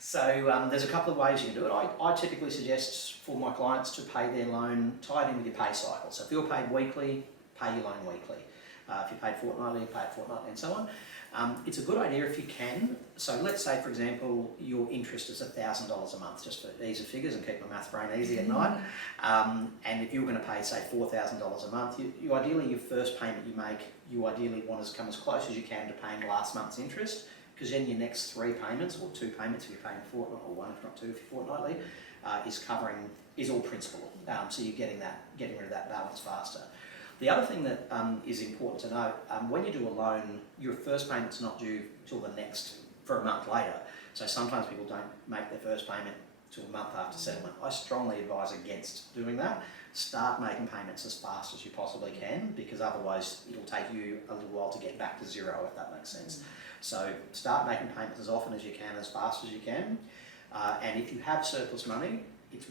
So there's a couple of ways you can do it. I typically suggest for my clients to pay their loan tied in with your pay cycle. So if you're paid weekly, pay your loan weekly. If you're paid fortnightly, pay it fortnightly, and so on. It's a good idea if you can. So let's say, for example, your interest is $1,000 a month, just for ease of figures and keep my math brain easy at night. And if you're going to pay, say, $4,000 a month, you ideally, your first payment you make, you ideally want to come as close as you can to paying last month's interest, because then your next 3 payments, or 2 payments if you're paying fortnightly, or 1 if not 2 if you're fortnightly, is all principal. So you're getting rid of that balance faster. The other thing that is important to note, when you do a loan, your first payment's not due till for a month later. So sometimes people don't make their first payment till a month after settlement. I strongly advise against doing that. Start making payments as fast as you possibly can, because otherwise it'll take you a little while to get back to zero, if that makes sense. So start making payments as often as you can, as fast as you can. And if you have surplus money, it's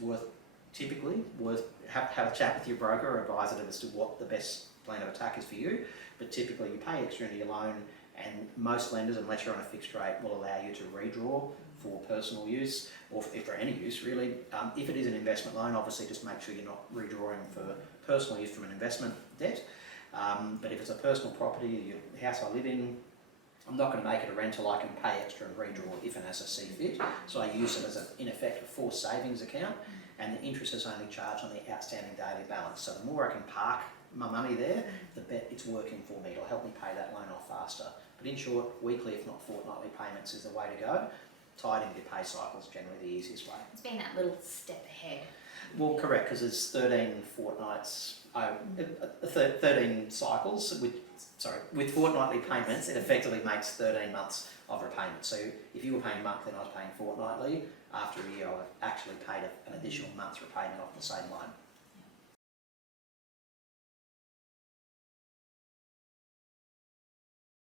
typically worth have a chat with your broker or advisor as to what the best plan of attack is for you. But typically you pay extra into your loan, and most lenders, unless you're on a fixed rate, will allow you to redraw for personal use, or for any use really. If it is an investment loan, obviously just make sure you're not redrawing for personal use from an investment debt. But if it's a personal property, the house I live in, I'm not going to make it a rental. I can pay extra and redraw if and as I see fit. So I use it as, in effect, a forced savings account, and the interest is only charged on the outstanding daily balance. So the more I can park my money there, the better it's working for me. It'll help me pay that loan off faster. But in short, weekly, if not fortnightly payments is the way to go. Tied into your pay cycle is generally the easiest way. It's been that little step ahead. Well, correct, because there's 13 fortnights, 13 cycles, with fortnightly payments, it effectively makes 13 months of repayment. So if you were paying monthly and I was paying fortnightly, after a year I actually paid an additional month's repayment off the same loan.